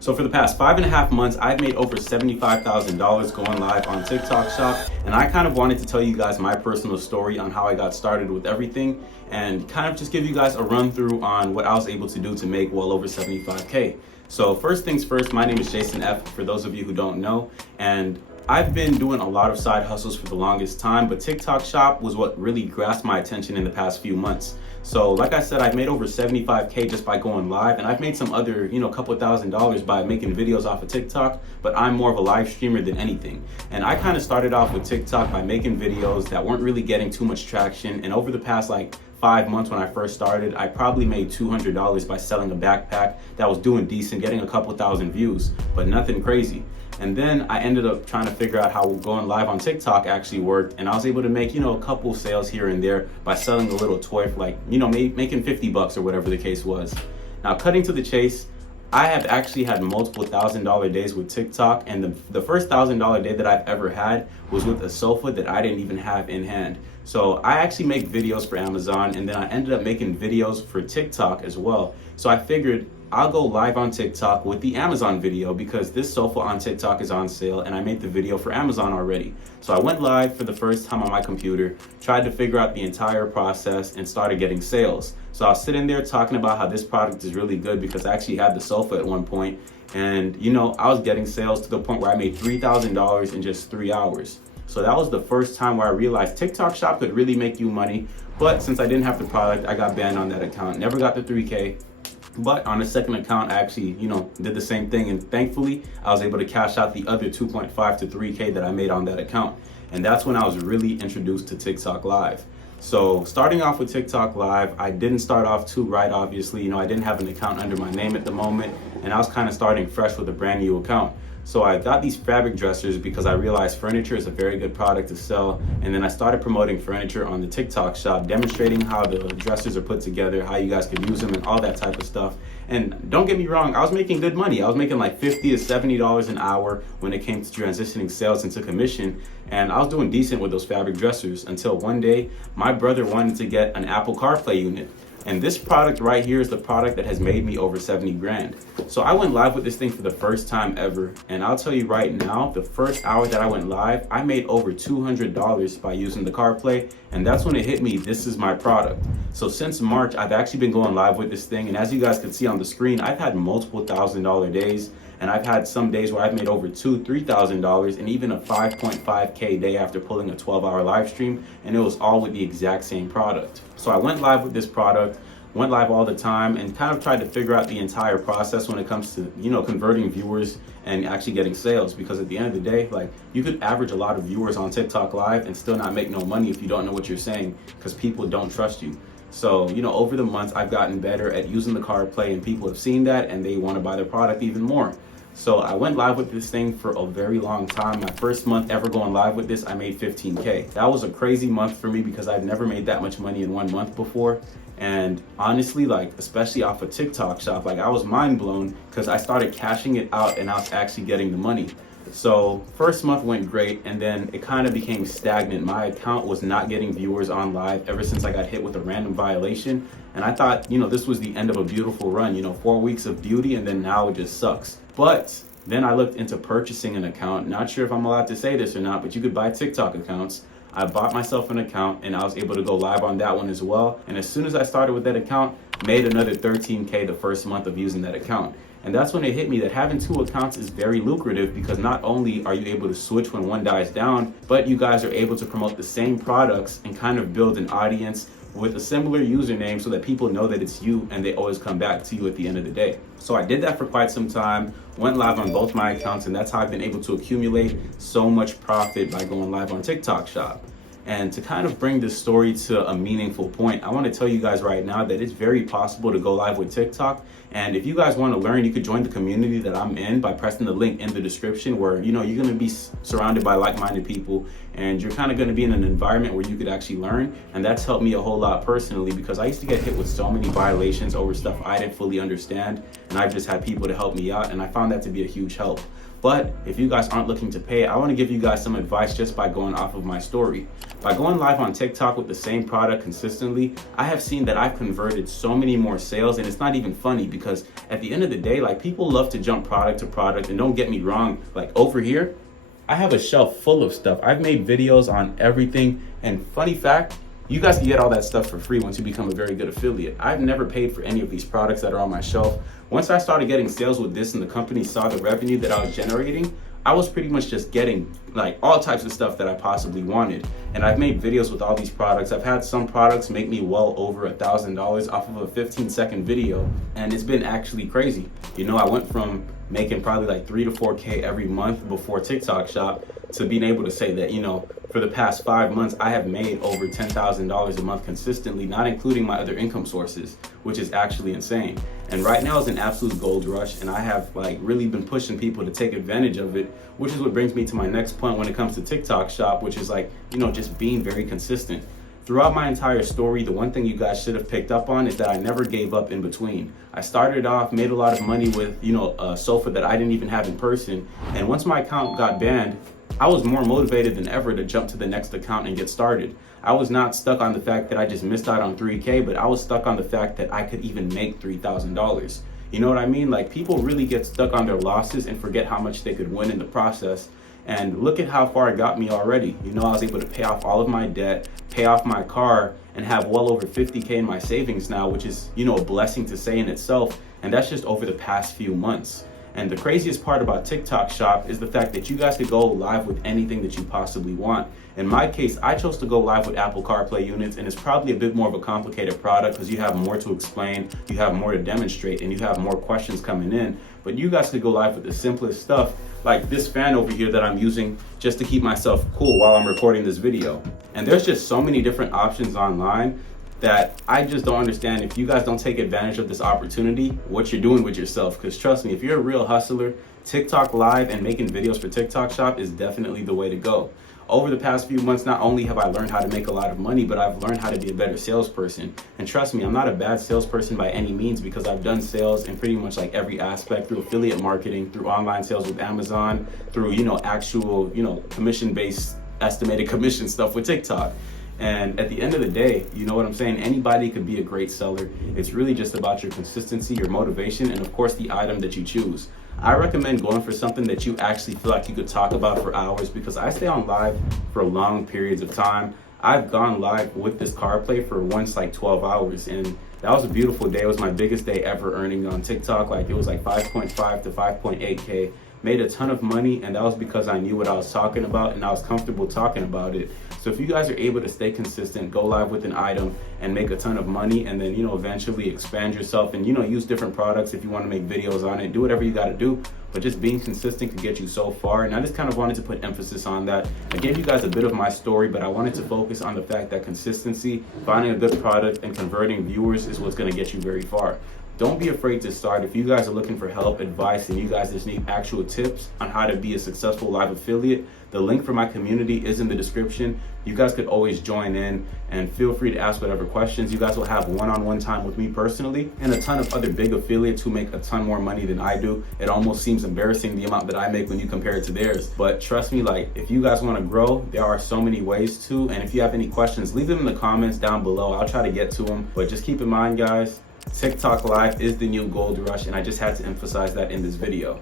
So for the past 5.5 months, I've made over $75,000 going live on TikTok Shop. And I kind of wanted to tell you guys my personal story on how I got started with everything and kind of just give you guys a run through on what I was able to do to make well over 75K. So first things first, my name is Jason F. for those of you who don't know. And I've been doing a lot of side hustles for the longest time, but TikTok Shop was what really grasped my attention in the past few months. So like I said, I've made over 75K just by going live, and I've made some other, couple $1,000s by making videos off of TikTok, but I'm more of a live streamer than anything. And I kind of started off with TikTok by making videos that weren't really getting too much traction. And over the past 5 months when I first started, I probably made $200 by selling a backpack that was doing decent, getting a couple thousand views, but nothing crazy. And then I ended up trying to figure out how going live on TikTok actually worked. And I was able to make, a couple sales here and there by selling a little toy for making 50 bucks or whatever the case was. Now, cutting to the chase, I have actually had multiple $1,000 days with TikTok. And the first $1,000 day that I've ever had was with a sofa that I didn't even have in hand. So I actually make videos for Amazon, and then I ended up making videos for TikTok as well. So I figured I'll go live on TikTok with the Amazon video because this sofa on TikTok is on sale and I made the video for Amazon already. So I went live for the first time on my computer, tried to figure out the entire process and started getting sales. So I was sitting there talking about how this product is really good because I actually had the sofa at one point, and I was getting sales to the point where I made $3,000 in just 3 hours. So that was the first time where I realized TikTok Shop could really make you money. But since I didn't have the product, I got banned on that account. Never got the 3K. But on the second account, I actually, did the same thing. And thankfully, I was able to cash out the other 2.5 to 3K that I made on that account. And that's when I was really introduced to TikTok Live. So starting off with TikTok Live, I didn't start off too right, obviously. I didn't have an account under my name at the moment. And I was kind of starting fresh with a brand new account. So I got these fabric dressers because I realized furniture is a very good product to sell. And then I started promoting furniture on the TikTok Shop, demonstrating how the dressers are put together, how you guys could use them and all that type of stuff. And don't get me wrong, I was making good money. I was making like $50 to $70 an hour when it came to transitioning sales into commission. And I was doing decent with those fabric dressers until one day my brother wanted to get an Apple CarPlay unit. And this product right here is the product that has made me over 70 grand. So I went live with this thing for the first time ever. And I'll tell you right now, the first hour that I went live, I made over $200 by using the CarPlay. And that's when it hit me, this is my product. So since March, I've actually been going live with this thing. And as you guys can see on the screen, I've had multiple $1,000 days. And I've had some days where I've made over $2,000, $3,000 and even a 5.5K day after pulling a 12-hour live stream. And it was all with the exact same product. So I went live with this product, went live all the time, and kind of tried to figure out the entire process when it comes to, converting viewers and actually getting sales. Because at the end of the day, you could average a lot of viewers on TikTok Live and still not make no money if you don't know what you're saying because people don't trust you. So, over the months, I've gotten better at using the CarPlay, and people have seen that and they want to buy the product even more. So I went live with this thing for a very long time. My first month ever going live with this, I made 15K. That was a crazy month for me because I've never made that much money in 1 month before. And honestly, especially off of TikTok Shop, I was mind blown because I started cashing it out and I was actually getting the money. So first month went great, and then it kind of became stagnant. My account was not getting viewers on live ever since I got hit with a random violation. And I thought, this was the end of a beautiful run, 4 weeks of beauty, and then now it just sucks. But then I looked into purchasing an account. Not sure if I'm allowed to say this or not, but you could buy TikTok accounts. I bought myself an account and I was able to go live on that one as well. And as soon as I started with that account, made another 13K the first month of using that account. And that's when it hit me that having 2 accounts is very lucrative because not only are you able to switch when one dies down, but you guys are able to promote the same products and kind of build an audience with a similar username so that people know that it's you and they always come back to you at the end of the day. So I did that for quite some time, went live on both my accounts, and that's how I've been able to accumulate so much profit by going live on TikTok Shop. And to kind of bring this story to a meaningful point, I want to tell you guys right now that it's very possible to go live with TikTok. And if you guys want to learn, you could join the community that I'm in by pressing the link in the description where, you're going to be surrounded by like-minded people and you're kind of going to be in an environment where you could actually learn. And that's helped me a whole lot personally because I used to get hit with so many violations over stuff I didn't fully understand. And I've just had people to help me out. And I found that to be a huge help. But if you guys aren't looking to pay, I want to give you guys some advice just by going off of my story. By going live on TikTok with the same product consistently, I have seen that I've converted so many more sales, and it's not even funny because at the end of the day, like, people love to jump product to product, and don't get me wrong, like over here, I have a shelf full of stuff. I've made videos on everything, and funny fact, you guys can get all that stuff for free once you become a very good affiliate. I've never paid for any of these products that are on my shelf. Once I started getting sales with this and the company saw the revenue that I was generating, I was pretty much just getting like all types of stuff that I possibly wanted. And I've made videos with all these products. I've had some products make me well over $1,000 off of a 15-second video. And it's been actually crazy. You know, I went from making probably like 3 to 4K every month before TikTok Shop to being able to say that, you know, for the past 5 months, I have made over $10,000 a month consistently, not including my other income sources, which is actually insane. And right now is an absolute gold rush, and I have like really been pushing people to take advantage of it, which is what brings me to my next point when it comes to TikTok Shop, which is like, you know, just being very consistent. Throughout my entire story, the one thing you guys should have picked up on is that I never gave up in between. I started off, made a lot of money with, you know, a sofa that I didn't even have in person. And once my account got banned, I was more motivated than ever to jump to the next account and get started. I was not stuck on the fact that I just missed out on 3K, but I was stuck on the fact that I could even make $3,000. You know what I mean? Like, people really get stuck on their losses and forget how much they could win in the process. And look at how far it got me already. You know, I was able to pay off all of my debt, pay off my car, and have well over 50K in my savings now, which is, you know, a blessing to say in itself. And that's just over the past few months. And the craziest part about TikTok Shop is the fact that you guys could go live with anything that you possibly want. In my case, I chose to go live with Apple CarPlay units, and it's probably a bit more of a complicated product because you have more to explain, you have more to demonstrate, and you have more questions coming in. But you guys could go live with the simplest stuff, like this fan over here that I'm using just to keep myself cool while I'm recording this video. And there's just so many different options online that I just don't understand. If you guys don't take advantage of this opportunity, what you're doing with yourself. Because trust me, if you're a real hustler, TikTok Live and making videos for TikTok Shop is definitely the way to go. Over the past few months, not only have I learned how to make a lot of money, but I've learned how to be a better salesperson. And trust me, I'm not a bad salesperson by any means, because I've done sales in pretty much like every aspect, through affiliate marketing, through online sales with Amazon, through, you know, actual, you know, commission-based estimated commission stuff with TikTok. And at the end of the day, you know what I'm saying? Anybody could be a great seller. It's really just about your consistency, your motivation, and of course the item that you choose. I recommend going for something that you actually feel like you could talk about for hours, because I stay on live for long periods of time. I've gone live with this CarPlay for once like 12 hours, and that was a beautiful day. It was my biggest day ever earning on TikTok. Like, it was like 5.5 to 5.8K. Made a ton of money, and that was because I knew what I was talking about and I was comfortable talking about it. So if you guys are able to stay consistent, go live with an item and make a ton of money, and then, you know, eventually expand yourself and, you know, use different products if you want to make videos on it, do whatever you got to do. But just being consistent can get you so far. And I just kind of wanted to put emphasis on that. I gave you guys a bit of my story, but I wanted to focus on the fact that consistency, finding a good product, and converting viewers is what's going to get you very far. Don't be afraid to start. If you guys are looking for help, advice, and you guys just need actual tips on how to be a successful live affiliate, the link for my community is in the description. You guys could always join in, and feel free to ask whatever questions. You guys will have one-on-one time with me personally, and a ton of other big affiliates who make a ton more money than I do. It almost seems embarrassing, the amount that I make when you compare it to theirs. But trust me, like, if you guys want to grow, there are so many ways to. And if you have any questions, leave them in the comments down below. I'll try to get to them. But just keep in mind, guys, TikTok Live is the new gold rush, and I just had to emphasize that in this video.